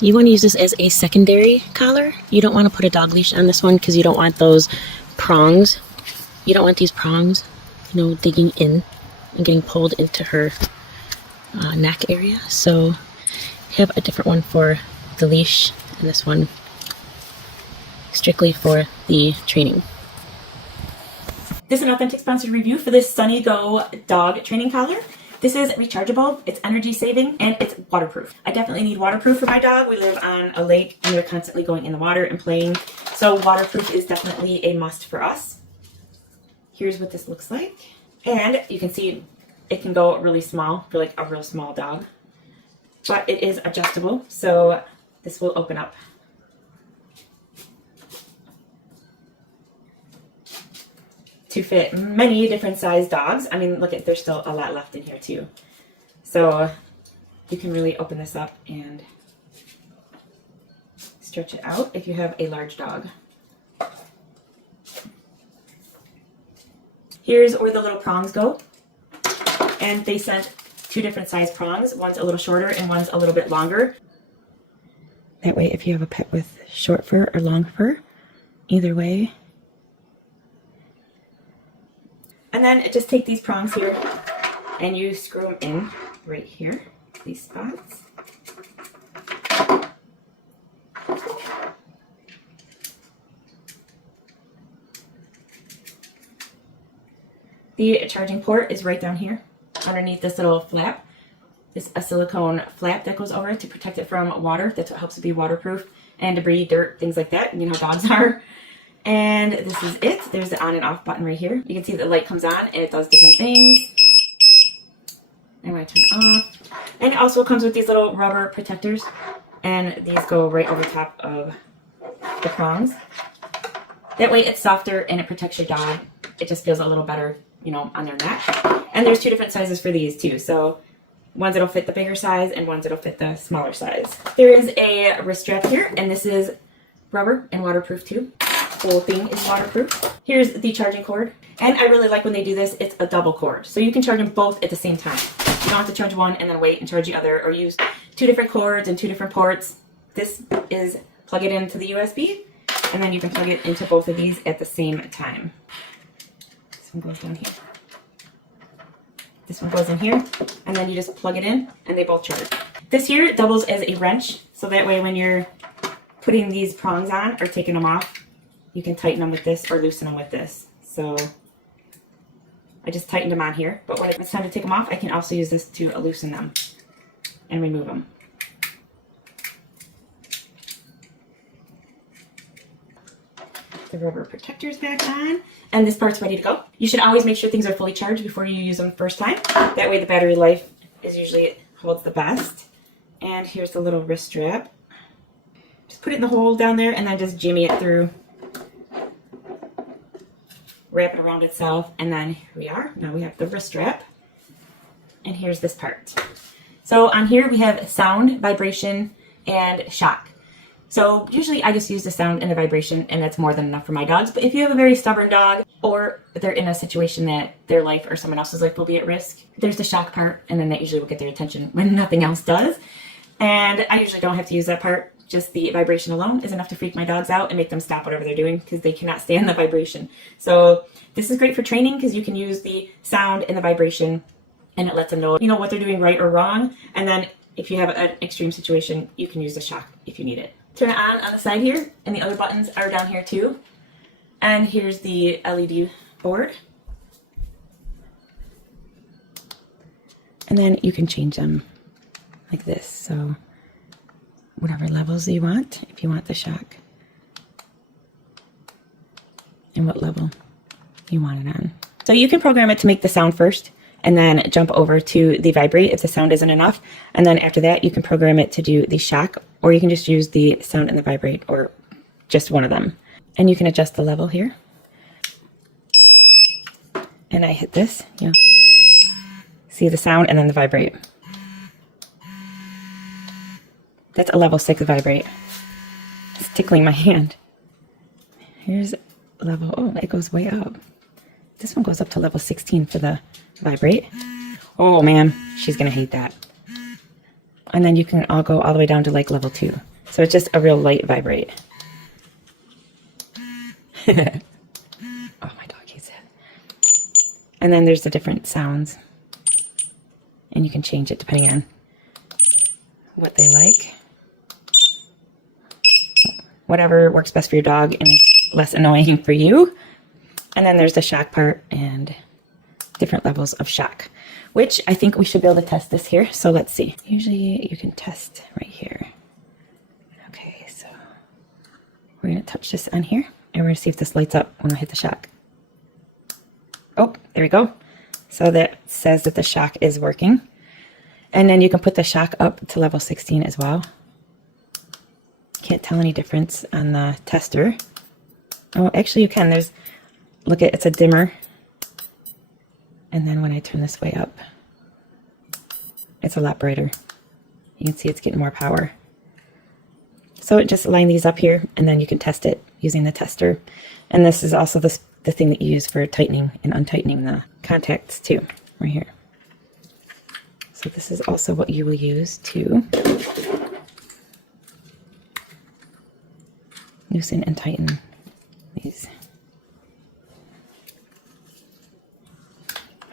You want to use this as a secondary collar. You don't want to put a dog leash on this one because you don't want those prongs. You don't want these prongs, you know, digging in and getting pulled into her neck area. So have a different one for the leash, and this one strictly for the training. This is an authentic sponsored review for this SunnyGo dog training collar. This is rechargeable, it's energy saving, and it's waterproof. I definitely need waterproof for my dog. We live on a lake and they're constantly going in the water and playing. So waterproof is definitely a must for us. Here's what this looks like. And you can see it can go really small for like a real small dog. But it is adjustable, so this will open up. To fit many different size dogs. I mean, look at, there's still a lot left in here too. So you can really open this up and stretch it out if you have a large dog. Here's where the little prongs go. And they sent 2 different size prongs. One's a little shorter and one's a little bit longer. That way, if you have a pet with short fur or long fur, either way. And then just take these prongs here and you screw them in right here, these spots. The charging port is right down here underneath this little flap. It's a silicone flap that goes over it to protect it from water. That's what helps it be waterproof and debris, dirt, things like that. You know how dogs are. And this is it. There's the on and off button right here. You can see the light comes on and it does different things. And when I turn it off. And it also comes with these little rubber protectors. And these go right over top of the prongs. That way it's softer and it protects your dog. It just feels a little better, you know, on their neck. And there's 2 different sizes for these too. So ones that'll fit the bigger size and ones that'll fit the smaller size. There is a wrist strap here, and this is rubber and waterproof too. The whole thing is waterproof. Here's the charging cord. And I really like when they do this, it's a double cord. So you can charge them both at the same time. You don't have to charge one and then wait and charge the other, or use 2 different cords and 2 different ports. This is plug it into the USB, and then you can plug it into both of these at the same time. This one goes down here. This one goes in here, and then you just plug it in and they both charge. This here doubles as a wrench, so that way when you're putting these prongs on or taking them off, you can tighten them with this or loosen them with this. So I just tightened them on here, but when it's time to take them off, I can also use this to loosen them and remove them. The rubber protector's back on, and this part's ready to go. You should always make sure things are fully charged before you use them first time. That way the battery life is usually holds the best. And here's the little wrist strap. Just put it in the hole down there and then just jimmy it through. Wrap it around itself, and then here we are. Now we have the wrist strap, and here's this part. So on here we have sound, vibration, and shock. So usually I just use the sound and the vibration, and that's more than enough for my dogs. But if you have a very stubborn dog, or they're in a situation that their life or someone else's life will be at risk, there's the shock part, and then that usually will get their attention when nothing else does. And I usually don't have to use that part. Just the vibration alone is enough to freak my dogs out and make them stop whatever they're doing, because they cannot stand the vibration. So this is great for training, because you can use the sound and the vibration, and it lets them know, you know, what they're doing right or wrong. And then if you have an extreme situation, you can use the shock if you need it. Turn it on the side here, and the other buttons are down here too. And here's the LED board. And then you can change them like this. So whatever levels you want, if you want the shock, and what level you want it on. So you can program it to make the sound first, and then jump over to the vibrate if the sound isn't enough. And then after that, you can program it to do the shock, or you can just use the sound and the vibrate, or just one of them. And you can adjust the level here. And I hit this, yeah. See the sound and then the vibrate. That's a level 6 vibrate. It's tickling my hand. Here's level, oh, it goes way up. This one goes up to level 16 for the vibrate. Oh man, she's gonna hate that. And then you can all go all the way down to like level 2. So it's just a real light vibrate. Oh, my dog hates it. And then there's the different sounds. And you can change it depending on what they like. Whatever works best for your dog and is less annoying for you. And then there's the shock part and different levels of shock, which I think we should be able to test this here. So let's see. Usually you can test right here. Okay, so we're going to touch this on here and we're going to see if this lights up when I hit the shock. Oh, there we go. So that says that the shock is working. And then you can put the shock up to level 16 as well. Can't tell any difference on the tester. Oh, actually you can. There's, look at, it's a dimmer. And then when I turn this way up, it's a lot brighter. You can see it's getting more power. So just line these up here and then you can test it using the tester. And this is also the thing that you use for tightening and untightening the contacts too, right here. So this is also what you will use to loosen and tighten these.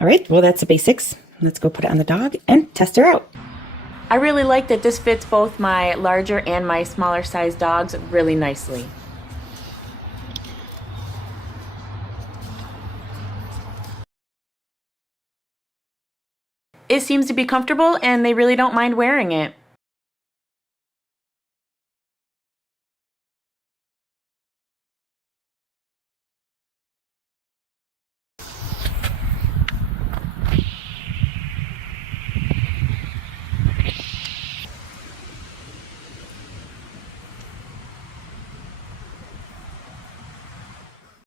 All right, well, that's the basics. Let's go put it on the dog and test her out. I really like that this fits both my larger and my smaller size dogs really nicely. It seems to be comfortable and they really don't mind wearing it.